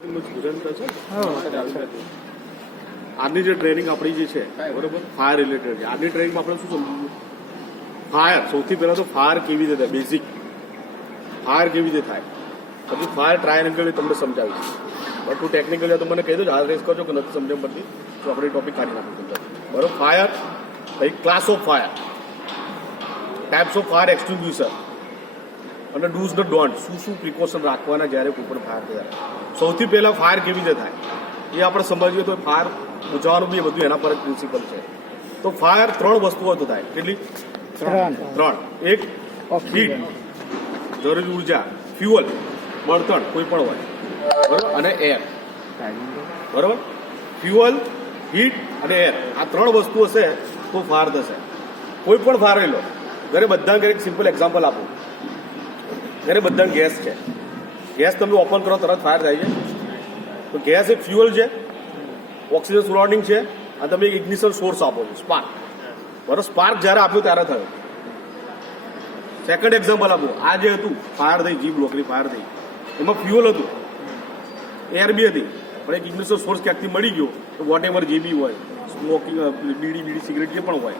આજની જે ટ્રેનિંગ આપણી જે છે બરોબર ફાયર રિલેટેડ છે. આજની ટ્રેનિંગમાં આપણે શું સમજવું? ફાયર સૌથી પહેલા તો ફાયર કેવી રીતે થાય, બેઝિક ફાયર કેવી રીતે થાય, પછી ફાયર ટ્રાયએંગલ તમને સમજાવીશ. પણ તું ટેકનિકલ તો મને કહી દો, હાલ રેસ કરજો કે નથી સમજણ પડતી તો આપણે ટોપિક કાઢી નાખીશું. બરોબર, ફાયર પછી class of fire, types of fire extinguisher અને ડૂઝ ધ ડોન્ટ, શું પ્રિકોશન રાખવાના જ્યારે કોઈ પણ ફાયર થાય. સૌથી પહેલા ફાયર કેવી રીતે થાય એ આપણે સમજીએ તો ફાયર બચાવવાનું બી બધું એના પર જ પ્રિન્સિપલ છે. તો ફાયર ત્રણ વસ્તુઓ તો થાય. કેટલી? ત્રણ. એક હીટ, જરૂરી ઉર્જા, ફ્યુઅલ, બળતણ કોઈ પણ હોય, બરોબર, અને એર. બરોબર, ફ્યુઅલ, હીટ અને એર, આ ત્રણ વસ્તુ હશે તો ફાયર થશે. કોઈ પણ ફાયર લો, ઘરે બધા ઘરે એક સિમ્પલ એક્ઝામ્પલ આપું. ઘરે બધા ગેસ છે, ગેસ તમે ઓપન કરો તરત ફાયર થાય છે. તો ગેસ એક ફ્યુઅલ છે, ઓક્સિજન સરાઉન્ડિંગ છે, અને તમે એક ઇગ્નિશન સોર્સ આપો છો, સ્પાર્ક. બરાબર, સ્પાર્ક જ્યારે આપ્યો ત્યારે થયો. સેકન્ડ એક્ઝામ્પલ આપો, આ જે હતું ફાયર થઈ, જીપ લોકરી ફાયર થઈ, એમાં ફ્યુઅલ હતું, એર બી હતી, પણ એક ઇગ્નિશન સોર્સ ક્યાંકથી મળી ગયો તો વોટ એવર જે બી હોય, સ્મોકિંગ, બીડી સિગરેટ જે પણ હોય,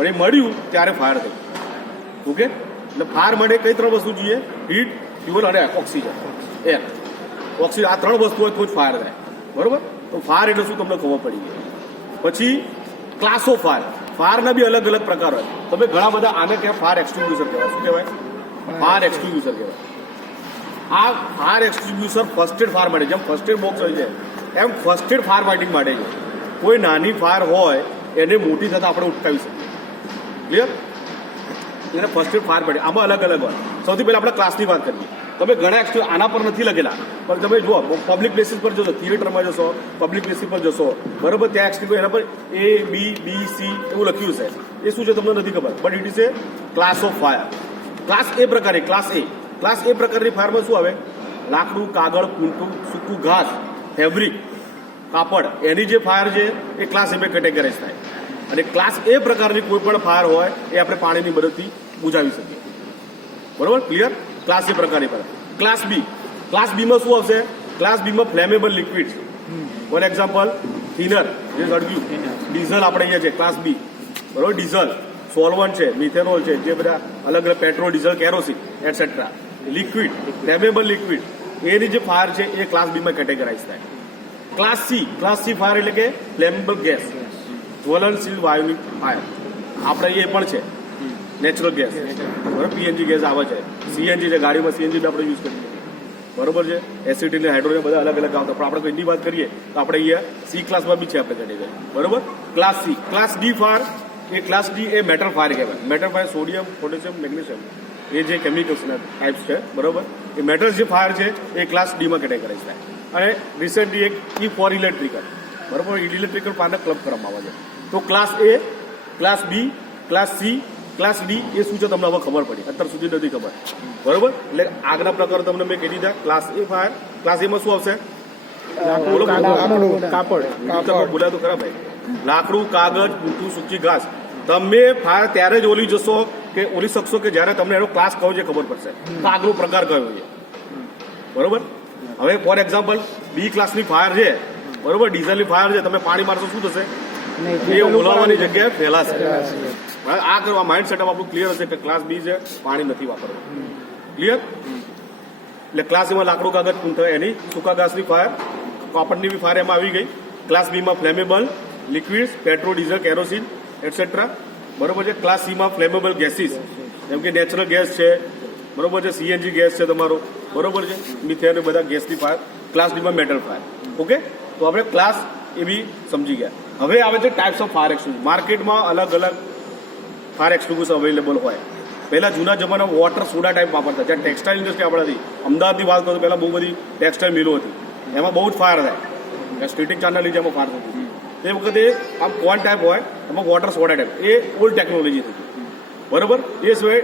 પણ એ મળ્યું ત્યારે ફાયર થઈ. ઓકે, એટલે ફાયર માટે કઈ ત્રણ વસ્તુ જોઈએ? હીટ, ફ્યુઅલ અને ઓક્સિજન, એર. ઓક્સિજન, આ ત્રણ વસ્તુ હોય તો જ ફાયર થાય. બરોબર, તો ફાયર એટલે શું તમને ખબર પડી ગઈ. પછી ક્લાસ ઓફ ફાયર, ફાયરના બી અલગ અલગ પ્રકાર હોય. તમે ઘણા બધા આને કહેવાય ફાયર એક્સટિંગ્યુશર કહેવાય. શું કહેવાય? ફાયર એક્સટિંગ્યુશર કહેવાય. આ fire extinguisher first aid fire માટે, જેમ ફર્સ્ટ એડ બોક્સ હોય છે એમ ફર્સ્ટ એડ ફાયર ફાઇટિંગ માટે છે. કોઈ નાની ફાયર હોય એને મોટી થતાં આપણે ઉટકાવી શકીએ. ક્લિયર? એને ફર્સ્ટ એડ ફાયર ફાઇટિંગ આમાં અલગ અલગ હોય. સૌથી પહેલા આપણે ક્લાસની વાત કરીએ. તમે ઘણા આના પર નથી લખેલા, પણ તમે જુઓ પબ્લિક પ્લેસીસ પર જશો, થિયેટરમાં જશો, પબ્લિક પ્લેસીસ પર જશો, બરોબર, ત્યાં એક્સટિંગ્યુશર એના પર A, B, C એવું લખ્યું છે. એ શું છે તમને નથી ખબર, but it is a class of fire. Class A પ્રકારની, ક્લાસ એ પ્રકારની ફાયરમાં શું આવે? લાકડું, કાગળ, પૂંઠું, સૂકું ઘાસ, ફેબ્રિક, કાપડ, એની જે ફાયર છે એ ક્લાસ એ કેટેગરાઇઝ થાય. અને ક્લાસ એ પ્રકારની કોઈ પણ ફાયર હોય એ આપણે પાણીની મદદથી બુઝાવી શકીએ. બરોબર, ક્લિયર? ક્લાસ એ પ્રકારની ફાયર. ક્લાસ બી, ક્લાસ બીમાં શું આવશે? ક્લાસ બીમાં flammable liquid, for example thinner, જે સળગ્યું, ડીઝલ આપણે અહીંયા છે ક્લાસ બી. બરોબર, ડીઝલ, સોલ્વન્ટ છે, મિથેનોલ છે, જે બધા અલગ અલગ petrol, diesel, kerosene etcetera, liquid, flammable liquid, એની જે ફાયર છે એ ક્લાસ બીમાં કેટેગરાઇઝ થાય. ક્લાસ સી ફાયર એટલે કે ફ્લેમેબલ ગેસ, જ્વલનશીલ વાયુની ફાયર. આપણે એ પણ છે નેચરલ ગેસ. બરાબર, પીએનજી ગેસ આવે છે, સીએનજી છે, ગાડીમાં સીએનજી આપણે યુઝ કરીએ. બરોબર છે, એસિડિન, હાઇડ્રોજન બધા અલગ અલગ આવતા. પણ આપણે કોઈની વાત કરીએ તો આપણે અહીંયા સી ક્લાસમાં બી છે આપણે કેટેગરી. બરોબર, class C. Class D fire, એ ક્લાસ ડી એ મેટલ ફાયર કહેવાય. Metal fire sodium, potassium, magnesium એ જે કેમિકલ્સના ટાઈપ્સ છે. બરોબર, એ મેટલ્સ જે ફાયર છે એ ક્લાસ ડીમાં કેટેગરાઇઝ થાય. અને રિસેન્ટલી એક ઈ ફોર ઇલેક્ટ્રિકલ, બરોબર, ઇલેક્ટ્રિકલ ફાયરને ક્લબ કરવામાં આવે છે. તો ક્લાસ એ, class B, class C, class D એ શું છે તમને હવે ખબર પડી, અત્યાર સુધી નથી ખબર. બરોબર, એટલે આગળના પ્રકાર તમને મેં કહી દીધા. ક્લાસ એ ફાયર, ક્લાસ એમાં શું આવશે? કાપડ, બોલ્યા તો ખરા ભાઈ. લાકડું, કાગળ, પૂંઠું, સૂકી ઘાસ. તમે ફાયર ત્યારે જ ઓલી શકશો કે જ્યારે તમને એનો ક્લાસ કયો છે ખબર પડશે, આગલો પ્રકાર કયો છે. બરોબર, હવે ફોર એક્ઝામ્પલ બી ક્લાસની ફાયર છે, બરોબર, ડીઝલની ફાયર છે, તમે પાણી મારશો શું થશે? એ ઓલાવવાની જગ્યાએ ફેલાશે. આ કરવા માઇન્ડ સેટઅપ આપણું ક્લિયર હશે કે ક્લાસ બી છે, પાણી નથી વાપરવું. ક્લિયર? એટલે ક્લાસ એમાં લાકડું, કાગળ, પૂંઠ, એની સૂકા ઘાસની ફાયર, કાપડની બી ફાયર એમાં આવી ગઈ. ક્લાસ બીમાં flammable liquids, petrol, diesel, kerosene etcetera. બરોબર છે. ક્લાસ સીમાં ફ્લેમેબલ ગેસીસ, જેમ કે નેચરલ ગેસ છે, બરોબર છે, સીએનજી ગેસ છે તમારો, બરોબર છે, મિથેન, બધા ગેસની ફાયર. ક્લાસ ડીમાં મેટલ ફાયર. ઓકે, તો આપણે ક્લાસ એ બી સમજી ગયા. હવે આવે છે ટાઈપ્સ ઓફ ફાયર એક્સટિંગ્યુશર. માર્કેટમાં અલગ અલગ ફાયર એક્સટિંગ્યુશર અવેલેબલ હોય. પહેલા જૂના જમાનામાં વોટર સોડા ટાઈપ વાપરતા. જ્યાં ટેક્સટાઇલ ઇન્ડસ્ટ્રી આપણે હતી, અમદાવાદની વાત કરું તો પહેલા બહુ બધી ટેક્સટાઇલ મિલો હતી, એમાં બહુ જ ફાયર થાય. સ્ટેટિક ચાર્જના લીધે એમાં ફાયર થતી. તે વખતે આમ કોન ટાઈપ હોય, એમાં વોટર સોડા ટાઈપ, એ ઓલ્ડ ટેકનોલોજી હતી. બરોબર, એ સિવાય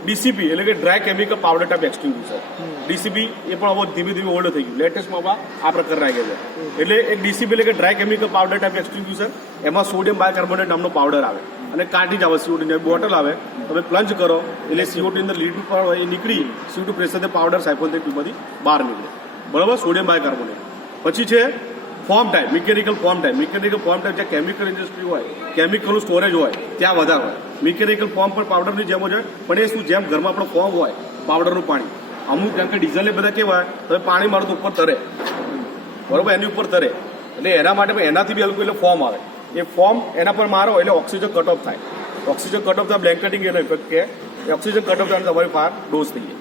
ડીસીપી એટલે કે dry chemical powder type extinguisher. DCP એ પણ હવે ધીમે ધીમે ઓલ્ડ થઈ ગયું. લેટેસ્ટમાં આ પ્રકાર રાખે છે. એટલે એક ડીસીપી એટલે કે dry chemical powder type extinguisher, એમાં સોડિયમ બાયકાર્બોનેટ નામનો પાવડર આવે અને કાઢી જ આવે. સીઓટી બોટલ આવે, તમે પ્લંજ કરો એટલે સીઓટી અંદર લીડ પણ હોય એ નીકળી, સીઓટી પ્રેશરથી પાવડર સાયફોનથી ટ્યુબમાંથી બહાર નીકળે. બરાબર, સોડિયમ બાયકાર્બોનેટ. પછી છે form type, mechanical foam type. Mechanical foam type જ્યાં કેમિકલ ઇન્ડસ્ટ્રી હોય, કેમિકલનું સ્ટોરેજ હોય ત્યાં વધારે હોય. મિકેનિકલ ફોર્મ પણ પાવડરની જેમ હોય, પણ એ શું, જેમ ઘરમાં આપણો ફોર્મ હોય પાવડરનું પાણી, અમુક કેમ કે ડીઝલ એ બધા કેવા તમે પાણી મારો તો ઉપર તરે, બરોબર, એની ઉપર તરે, એટલે એના માટે એનાથી બી હલકું એટલે ફોર્મ આવે. એ ફોર્મ એના પર મારો એટલે ઓક્સિજન કટ ઓફ થાય. ઓક્સિજન કટ ઓફ થાય, બ્લેન્કેટિંગ એનો ઇફેક્ટ કે ઓક્સિજન કટ ઓફ થાય તમારી ફાયર ડોઝ થઈ જાય,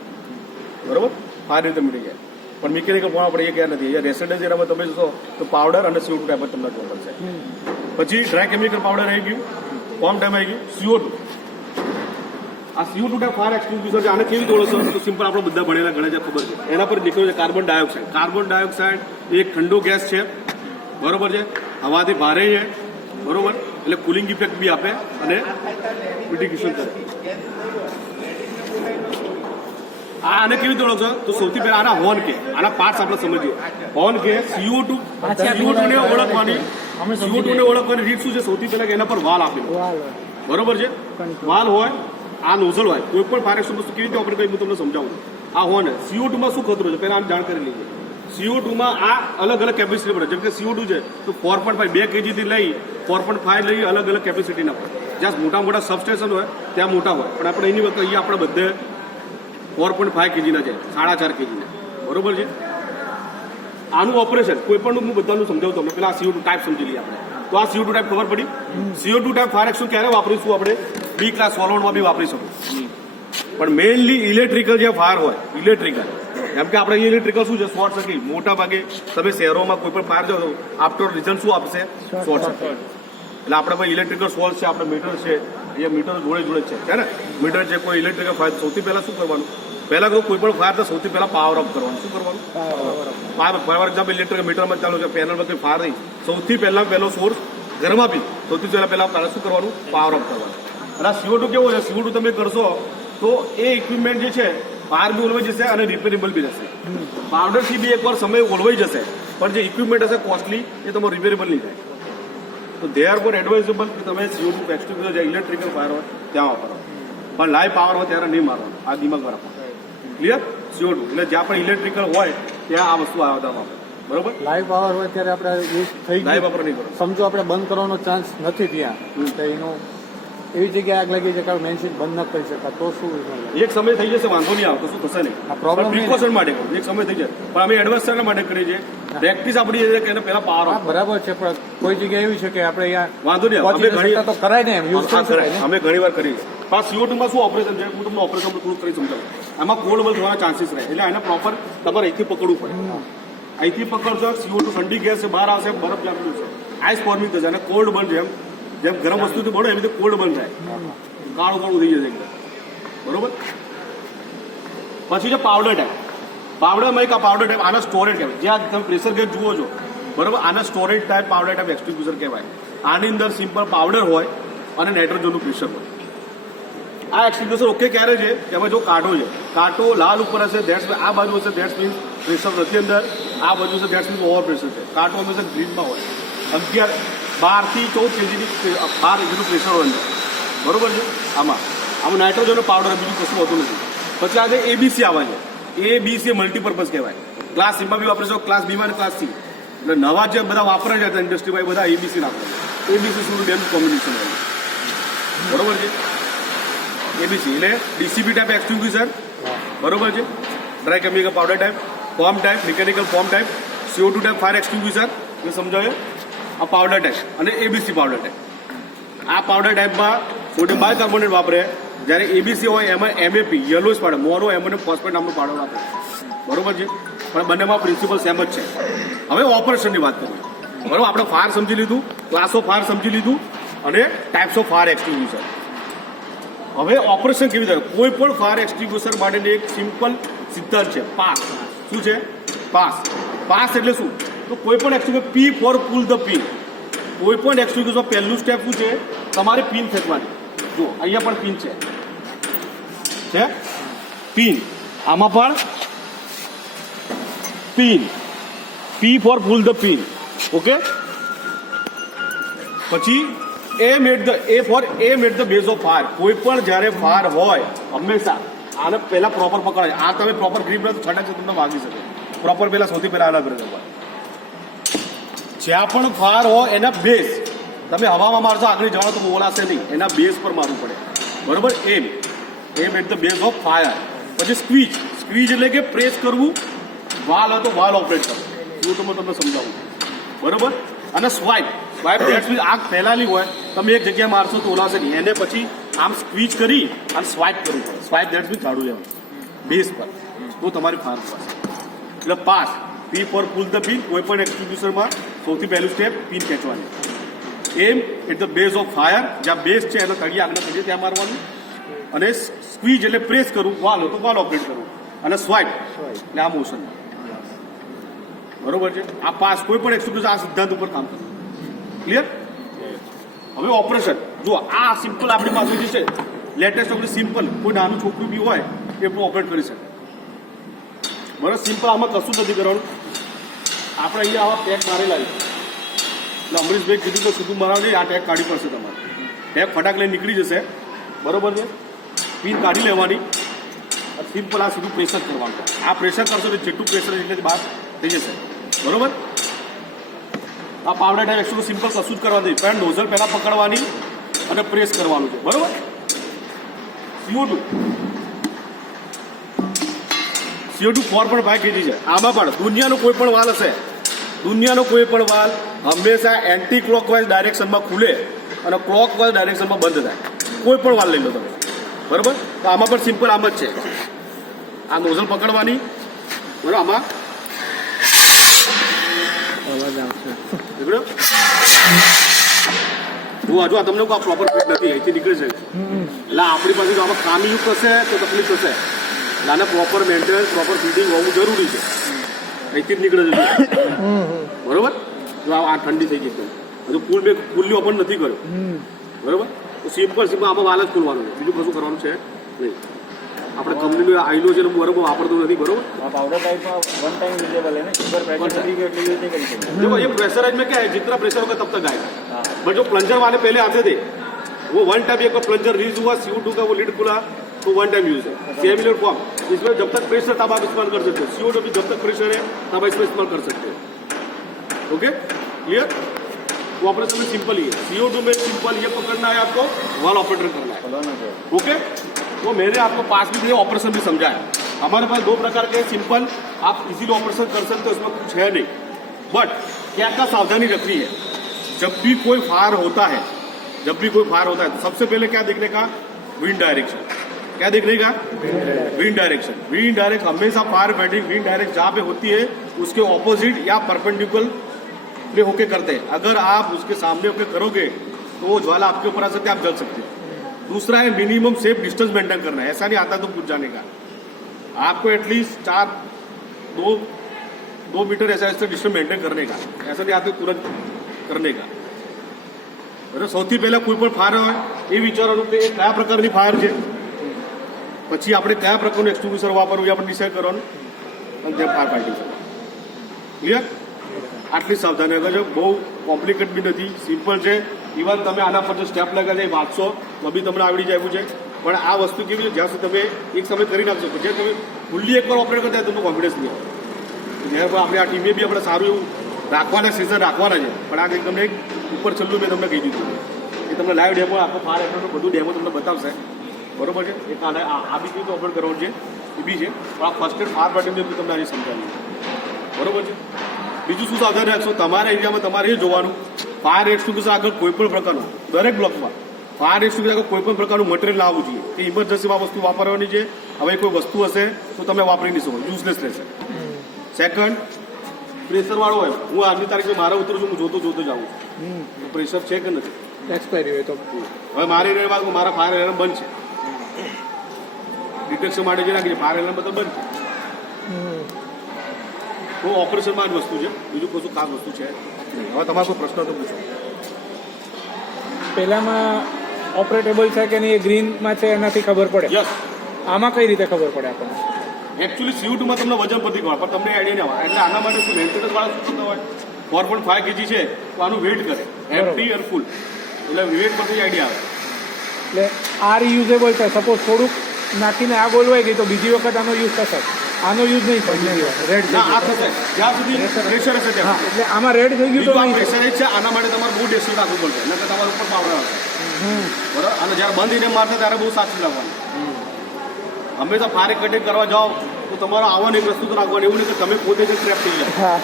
બરોબર, ફાયર રીતે મળી જાય. પણ મિકેનિકલ ફોર્મ આપણે એ ક્યાં નથી. અહીંયા રેસિડેન્સ એરિયામાં તમે જોશો તો પાવડર અને CO2 ટાઈપ જ તમને જોવા મળશે. પછી ડ્રાય કેમિકલ પાવડર આવી ગયું, ફોર્મ ટાઈપ આવી ગયું, CO2. આ CO2 ટાઈપ ફાયર એક્સટિંગ્યુશર છે. આને કેવી રીતે ઓળખશો તો સિમ્પલ આપણે બધા ભણેલા ગણે છે, ખબર છે. એના પર નીકળ્યું છે કાર્બન ડાયોક્સાઇડ. કાર્બન ડાયોક્સાઇડ એ એક ઠંડો ગેસ છે, બરોબર છે, હવાથી ભારે છે, બરોબર, એટલે કુલિંગ ઇફેક્ટ બી આપે અને મિટિગેશન કરે. આને કેવી રીતે ઓળખશો તો સૌથી પહેલા આના હોર્ન કે, આના પાર્ટ્સ આપણે સમજીએ. હોર્ન કે CO2 ને ઓળખવાની, CO2 ને ઓળખવાની રીત શું છે? સૌથી પહેલા એના પર વાલ આપેલો, બરોબર છે, વાલ હોય, આ નોઝલ હોય. કોઈ પણ ફાયર એક્સટિંગ્યુશર કેવી રીતે ઓપરેટ કરી હું તમને સમજાવું. આ હોર્ન CO2 માં શું ખતરો છે પહેલા આમ જાણ કરી લઈએ. CO2 માં આ અલગ અલગ કેપેસિટી પડે. જેમ કે CO2 છે તો 4.5 2 kg થી લઈ 4.5 લઈ અલગ અલગ કેપેસિટીના પડે. જ્યાં મોટા મોટા સબસ્ટેશન હોય ત્યાં મોટા હોય, પણ આપણે એની વખતે અહીંયા આપણે બધે 4.5 kg ના છે, 4.5 kg ના, બરોબર છે. આનું ઓપરેશન કોઈ પણ હું બધાનું સમજાવું તમને. પેલા CO2 ટાઈપ સમજી લઈએ આપણે. તો આ CO2 ટાઈપ ખબર પડી. CO2 ટાઈપ ફાયર એક્સટિંગ્યુશર ક્યારે વાપરીશું આપણે? બી ક્લાસ સોલોડમાં બી વાપરી શકું, પણ મેઇનલી ઇલેક્ટ્રિકલ જે ફાયર હોય, ઇલેક્ટ્રિકલ, કેમ કે આપણે ઇલેક્ટ્રિકલ શું છે, શોર્ટ સર્કિટ. મોટા ભાગે તમે શહેરોમાં કોઈ પણ ફાયર જાઓ આફ્ટર રિઝલ્ટ શું આપશે? Short circuit. એટલે આપણે ભાઈ ઇલેક્ટ્રિકલ સોર્સ છે, આપણે મીટર છે, અહીંયા મીટર જોડે જોડે જ છે ને, મીટર છે. કોઈ ઇલેક્ટ્રિકલ ફાયર સૌથી પહેલા શું કરવાનું? પહેલા કોઈ પણ ફાયર તો સૌથી પહેલા પાવર ઓફ કરવાનું. શું કરવાનું? ફોર એક્ઝામ્પલ ઇલેક્ટ્રિકલ મીટરમાં ચાલુ છે, પેનલમાં કોઈ ફાયર નહીં, સૌથી પહેલો સોર્સ ઘરમાં બી સૌથી પહેલા શું કરવાનું? પાવર ઓફ કરવાનું. અને આ CO2 કેવો છે? CO2 તમે કરશો તો એ ઇક્વિપમેન્ટ જે છે ફાયર બી ઓલવાઈ જશે અને રિપેરેબલ બી રહેશે. પાવડરથી બી એકવાર સમય ઓલવાઈ જશે, પણ જે ઇક્વિપમેન્ટ હશે કોસ્ટલી એ તમારું રિપેરેબલ નહીં થાય. તો દે આર ફોર એડવાઇઝેબલ કે તમે CO2 એક્સટિંગ્યુશર જે ઇલેક્ટ્રિકલ ફાયર હોય ત્યાં વાપરો, પણ લાઈવ પાવર હોય ત્યારે નહીં મારવાનું. આ દિમાગ રાખો, ક્લિયર? CO2 એટલે જ્યાં પણ ઇલેક્ટ્રિકલ હોય ત્યાં આ વસ્તુ આવતા વાપરો, બરોબર. લાઈવ પાવર હોય ત્યારે આપણે યુઝ થઈ લાઈવ વાપરો નહીં કરો. સમજો આપણે બંધ કરવાનો ચાન્સ નથી ત્યાં, તો એનો એવી જગ્યાએ આગ લાગી છે કે મેઇન સ્વિચ બંધ ન કરી શકાય, તો શું? એક સમય થઈ જશે, વાંધો નહીં આવતો, શું થશે નહીં. આ પ્રોબ્લેમ પ્રિકોશન માટે કરું, એક સમય થઈ જાય, પણ અમે એડવાન્સ શેના માટે કરીએ છીએ? પ્રેક્ટિસ આપણી એ છે કે એને પહેલા પાવર ઓફ. બરાબર છે, પણ કોઈ જગ્યાએ એવી છે કે આપણે અહીંયા વાંધો નહીં, અમે તો કરાય ને, એમ યુઝ કરી શકાય ને. અમે ઘણી વાર કરીએ. પણ CO2 માં શું ઓપરેશન છે હું તમને ઓપરેશન થોડું કરી સમજાવું. આમાં કોલ્ડ બલ્બ થવાના ચાન્સીસ રહે, એટલે એને પ્રોપર તમારે અહીંથી પકડવું પડે. અહીંથી પકડશો, CO2 ઠંડી ગેસ છે, બહાર આવશે, બરફ જામતું છે, આઈસ ફોર્મિંગ થશે, અને કોલ્ડ બન જેમ જેમ ગરમ વસ્તુથી બને એવી રીતે કોલ્ડ બન થાય, કાળું કાળું થઈ જશે એકદમ, બરોબર. પછી છે પાવડર ટાઈપ. પાવડરમાં એક આ પાવડર ટાઈપ, આના સ્ટોરેજ કહેવાય. જ્યાં તમે પ્રેશર ગેસ જુઓ છો, બરોબર, આના storage type powder type extinguisher કહેવાય. આની અંદર સિમ્પલ પાવડર હોય અને નાઇટ્રોજનનું પ્રેશર હોય. આ એક્સટિંગ્યુશર ઓકે ક્યારે છે? એમાં જો કાંટો છે, કાંટો લાલ ઉપર હશે ધેટ્સ, આ બાજુ હશે ધેટ્સ મીન્સ પ્રેશર નથી અંદર, આ બાજુ હશે ધેટ્સ મીન્સ ઓવર પ્રેશર છે. કાંટો હંમેશા ગ્રીનમાં હોય. 12 થી 14 kgની ફાયર એટલું પ્રેશર હોય અંદર, બરોબર છે. આમાં નાઇટ્રોજનનો પાવડર, બીજું કશું હોતું નથી. પછી આજે ABC આવે છે. ABC મલ્ટીપર્પઝ કહેવાય. ક્લાસ સીમાં બી વાપરે છે, ક્લાસ બીમાં અને ક્લાસ સી. એટલે નવા જે બધા વાપરે છે ઇન્ડસ્ટ્રીમાં એ બધા ABC નાખે. ABC શું બેન કોમ્બિનેશન હોય, બરોબર છે. ABC એટલે DCB ટાઈપ એક્સટિંગ્યુશર, બરોબર છે. Dry chemical powder type, foam type, mechanical foam type, CO2 type fire extinguisher એ સમજાવે. આ પાવડર ટાઈપ અને ABC પાવડર ટાઈપ. આ પાવડર ટાઈપમાં સોડિયમ બાયકાર્બોનેટ વાપરે, જ્યારે ABC હોય એમાં MAP yellowish powder, mono ammonium phosphate નામનો પાવડર વાપરે, બરોબર છે. પણ બંનેમાં પ્રિન્સિપલ સેમ જ છે. હવે ઓપરેશનની વાત કરીએ, બરોબર. આપણે ફાયર સમજી લીધું, ક્લાસ ઓફ ફાયર સમજી લીધું અને ટાઈપ્સ ઓફ ફાયર એક્સટિંગ્યુશર. હવે ઓપરેશન કેવી રીતે? કોઈ પણ ફાયર એક્સટિંગ્યુશર માટેની એક સિમ્પલ સિદ્ધાંત છે, પાસ. શું છે? પાસ. પાસ એટલે શું? તો કોઈ પણ extinguisher, P for pull the pin. કોઈ પણ એક્સટિંગ્યુશર પહેલું સ્ટેપ શું છે? તમારે પિન ખેંચવાની. જો અહીંયા પણ પિન છે પિન, આમાં પણ pin. P for pull the pin, okay. પછી A aim the base of fire. કોઈ પણ જ્યારે ફાયર હોય હંમેશા આને પહેલા પ્રોપર પકડાય. આ તમે પ્રોપર ગ્રીપ લો તો છટાક તમને વાગી શકે. પ્રોપર પહેલા સૌથી પહેલા આના પર જ્યાં પણ ફાયર હોય એના બેઝ તમે હવામાં મારશો આગળ જવાનું તો બોલાશે નહીં, એના બેઝ પર મારવું પડે, બરોબર. Aim at the base of fire. પછી સ્ક્વીઝ એટલે કે પ્રેસ કરવું, વાલ હતો વાલ ઓપરેટ કરવું, એવું તો તમને સમજાવું, બરોબર. અને સ્વાઇપ દેટ્સ મીન્સ આગ ફેલાયેલી હોય તમે એક જગ્યાએ મારશો તો ઓલાશે નહીં, એને પછી આમ સ્ક્વીઝ કરી અને સ્વાઇપ કરવું પડે. સ્વાઇપ દેટ્સ મીન્સ ઝાડુ લેવાનું બેઝ પર, તો તમારી ફાયર થશે. એટલે PASS P for pull the pin, કોઈ પણ એક્સટિંગ્યુશરમાં સૌથી પહેલું સ્ટેપ પિન ખેંચવાની. Aim at the base of fire, જ્યાં બેઝ છે એનો તળિયે આગળ તળિયે ત્યાં મારવાનું. અને સ્ક્વીઝ એટલે પ્રેસ કરવું, વાલ તો વાલ ઓપરેટ કરવું, અને સ્વાઇપ એટલે આ મોશન, બરોબર છે. આ પાસ કોઈ પણ એક્સટિંગ્યુશર આ સિદ્ધાંત ઉપર કામ કરે. ક્લિયર? હવે ઓપરેશન જુઓ, આ સિમ્પલ આપણી પાસે જે છે લેટેસ્ટ આપણી સિમ્પલ, કોઈ નાનું છોકરું બી હોય એ પણ ઓપરેટ કરી શકે, બરાબર. સિમ્પલ આમાં કશું નથી કરવાનું. આપણે અહીંયા આવા ટેગ મારેલા છે, એટલે અમરીશભાઈ કીધું તો સીધું મારવાનું, આ ટેગ કાઢવી પડશે તમારે. ટેગ ફટાક લઈને નીકળી જશે, બરોબર છે. પિન કાઢી લેવાની, સિમ્પલ આ સીધું પ્રેશર કરવાનું. આ પ્રેશર કરશો તો જેટલું પ્રેશર એટલે બહાર થઈ જશે, બરોબર. આ પાવડર ટાઈપ એકચ્યુઅલી સિમ્પલ કશું જ કરવા નહીં, પણ નોઝલ પહેલાં પકડવાની અને પ્રેસ કરવાનું છે, બરોબર. CO2 4.5 kg છે. આમાં પણ દુનિયાનો કોઈ પણ વાલ હશે, દુનિયાનો કોઈ પણ વાલ હંમેશા એન્ટી ક્લોકવાઇઝ ડાયરેક્શનમાં ખુલે અને ક્લોકવાઇઝ ડાયરેક્શનમાં બંધ થાય. કોઈ પણ વાલ લઈ લો તમે, બરોબર. તો આમાં પણ સિમ્પલ આમ જ છે, આ નોઝલ પકડવાની, બરોબર. આમાં અવાજ આવશે. નીકળ્યો હું હજુ આ તમને કોઈ પ્રોપર ફિટ નથી, અહીંથી નીકળી જાય એટલે આપણી પાસે જો આમાં ખામીયુક્ત હશે તો તકલીફ થશે. એટલે આને પ્રોપર મેન્ટેનન્સ, પ્રોપર ફિટિંગ હોવું જરૂરી છે. અહીંથી જ નીકળે છે, બરોબર. જો આ ઠંડી થઈ ગઈ હજુ પુલની ઓપન નથી કર્યો, બરોબર. તો સિમ્પલ આમાં વાલ જ ખોલવાનું છે, બીજું કશું કરવાનું છે નહીં. આપણે કંપનીનું આઈલો છે બરોબર વાપરતું નથી, બરોબર. Powder type one time usable है ना, शुगर पैकेट के लिए यूज नहीं करी सकते. देखो ये प्रेशराइज में क्या है, जितना प्रेशर होगा तब तक आएगा. बट जो प्लंजर वाले पहले आते थे वो वन टाइम एक बार प्लंजर रिलीज हुआ, CO2 का वो लीड खुला तो वन टाइम यूज है. सेमिलर फॉर्म, इसमें जब तक प्रेशर तब आप इस्तेमाल कर सकते हो. CO2 भी जब तक प्रेशर है तब आप इसमें इस्तेमाल कर सकते हो. Okay, clear. वो ऑपरेशन में सिंपल ही है. CO2 में सिंपल ये पकड़ना है आपको, वाल ऑपरेटर करना है. ओके, तो मैंने आपको पास भी ऑपरेशन भी समझाया. हमारे पास दो प्रकार के सिंपल आप इजीली ऑपरेशन कर सकते हो, इसमें कुछ है नहीं. बट क्या क्या सावधानी रखनी है. जब भी कोई फायर होता है, तो सबसे पहले क्या देखने का, विंड डायरेक्शन. क्या देखने का, विंड डायरेक्शन. विंड डायरेक्ट हमेशा फायर फाइटिंग विंड डायरेक्ट जहाँ पे होती है उसके ऑपोजिट या परपेंडिकुलर पे होके करते हैं. अगर आप उसके सामने होके करोगे तो वो ज्वाला आपके ऊपर आ सकती है, आप जल सकते हो. दूसरा है मिनिमम सेफ डिस्टेंस मेंटेन करना है. ऐसा नहीं आता तो कुछ जाने का, आपको एटलीस्ट 2 मीटर ऐसा डिस्टेंस मेंटेन करने का. ऐसा नहीं आता तुरंत करने का. બરાબર. સૌથી પહેલા કોઈ પણ ફાયર હોય એ વિચારવાનું કે એ કયા પ્રકારની ફાયર છે, પછી આપણે કયા પ્રકારનું એક્સટિંગ્યુશર વાપરવું એ આપણે ડિસાઇડ કરવાનું અને ત્યાં ફાયર ફાઇટિંગ કરવાનું. ક્લિયર. આટલી સાવધાની અગર બહુ કોમ્પ્લિકેટ બી નથી, સિમ્પલ છે. ઇવન તમે આના પર જો સ્ટેપ લગાવી જાય વાંચશો તો બી તમને આવડી જાય એવું છે. પણ આ વસ્તુ કેવી છે, જ્યાં સુધી તમે એક સમય કરી નાખશો પછી તમે ફૂલ્લી એકવાર ઓપરેટ કરતા તમને કોન્ફિડન્સ નહીં આવે. જ્યારે પણ આપણે આ ટીમે બી આપણે સારું એવું રાખવાના સિઝન રાખવાના છે. પણ આ કંઈક તમને એક ઉપર છેલ્લું મેં તમને કહી દીધું એ તમને લાઈવ ડેમો આખો ફાયર એક્ટરનું બધું ડેમો તમને બતાવશે, બરોબર છે. એક આ બી કેવી ઓપરેટ કરવાનું છે એ બી છે. પણ આ ફર્સ્ટ એડ ફાયર ફાઇટિંગ બી તમને આજે સમજાવ્યું, બરોબર છે. બીજું શું સાવધાન રાખશો, તમારા એરિયામાં તમારે એ જોવાનું ફાયર એક્સટિંગ્યુશર આગળ કોઈ પણ પ્રકારનું દરેક બ્લોકમાં ફાયર એક્સટિંગ્યુશર આગળ કોઈ પણ પ્રકારનું મટીરિયલ લાવવું જોઈએ કે ઇમરજન્સીમાં વસ્તુ વાપરવાની છે. હવે કોઈ વસ્તુ હશે તો તમે વાપરી નહીં શકો, યુઝલેસ રહેશે. સેકન્ડ, પ્રેશરવાળો હોય, હું આજની તારીખે મારા ઉતરું છું, હું જોતો જાઉં છું તો પ્રેશર છે કે નથી. એક્સપાયરી હોય તો હવે મારી રહેવા મારા ફાયર એલાર્મ બંધ છે, ડિટેક્શન માટે જે નાખી ફાયર એલાર્મ બધા બંધ છે. તો ઓપરેશનમાં જ વસ્તુ છે, બીજું કશું ખાસ વસ્તુ છે. હવે તમારો કોઈ પ્રશ્ન તો પૂછો. પહેલામાં ઓપરેટેબલ છે કે નહીં એ ગ્રીનમાં છે એનાથી ખબર પડે. યસ. આમાં કઈ રીતે ખબર પડે આપણને? એકચ્યુઅલી CO2માં તમને વજન પરથી ખબર પણ તમને આઈડિયા નહીં આવે. એટલે આના માટે શું મેન્ટેનન્સ વાળા શું કરતા હોય, 4.5 kg છે તો આનું વેઇટ કરે એમ્પ્ટી અને ફૂલ, એટલે વેઇટ પરથી આઈડિયા આવે. એટલે આ રીયુઝેબલ છે. સપોઝ થોડુંક નાખીને આગ ઓલવાઈ ગઈ તો બીજી વખત આનો યુઝ થશે. આનો યુઝ નહીં થયો રેડ ના આ થશે જ્યાં સુધી પ્રેશર હશે ત્યાં હા એટલે આમાં રેડ થઈ ગયું તો બીજું આ નહીં પ્રેશર છે આના માટે તમારે બહુ ડેસ્ટિંગ રાખવું પડશે નકર તમારા ઉપર પાવડર આવે બરાબર અને જ્યારે બંધ એને મારશે ત્યારે બહુ સાચું રાખવાનું હંમેશા ફાયર કટેક કરવા જાઓ તો તમારે આવવાની એક વસ્તુ તો રાખવાની એવું નહીં કે તમે પોતે જ ટ્રેપ થઈ જાય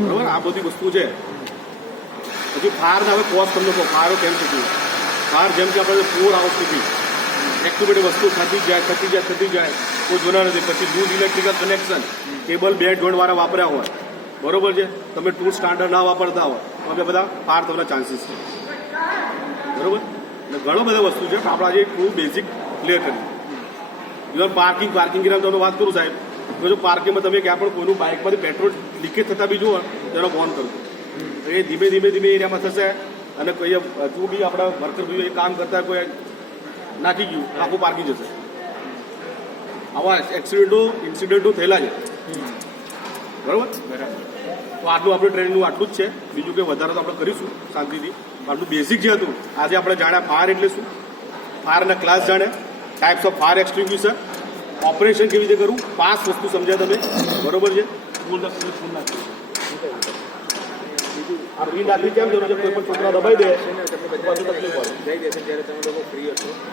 બરાબર આ બધી વસ્તુ છે પછી ફાયરને હવે કોઝ તમને કહો ફાયર કેમ થતું ફાયર જેમ કે આપણે પૂર આવતી એક્ટિવિટી વસ્તુ થતી જાય કોઈ જોના નથી પછી દૂધ ઇલેક્ટ્રિકલ કનેક્શન કેબલ બે જોઈન્ટવાળા વાપર્યા હોય બરોબર છે તમે ટૂલ સ્ટાન્ડર્ડ ના વાપરતા હોય તો અમે બધા ફાયર થવાના ચાન્સીસ છે બરોબર એટલે ઘણો બધા વસ્તુ છે આપણે આજે થોડું બેઝિક ક્લિયર કરીએ ઇવન પાર્કિંગ તમને વાત કરું સાહેબ તો જો પાર્કિંગમાં તમે ક્યાં પણ કોઈનું બાઇકમાંથી પેટ્રોલ લીકેજ થતા બી જુઓ તેનો ફોન કરજો એ ધીમે એરિયામાં થશે અને કોઈ હજુ બી આપણા વર્કર બી કામ કરતા કોઈ નાખી ગયું આખું પાર્કિંગ જશે આવા ઇન્સિડન્ટો થયેલા છે બરાબર તો આટલું આપણે ટ્રેનિંગનું આટલું જ છે બીજું કંઈ વધારે તો આપણે કરીશું શાંતિથી આટલું બેઝિક જે હતું આજે આપણે જાણ્યા ફાયર એટલે શું ફાયરના ક્લાસ જાણ્યા types of fire extinguisher operation કેવી રીતે કરવું 5 વસ્તુ સમજ્યા તમે બરોબર છે આ પિન આટલી કેમ જરૂર છે કોઈ પણ છોકરા દબાઈ દે તમને બધા તકલીફ પડે જઈ દેશે જ્યારે તમે લોકો ફ્રી હશો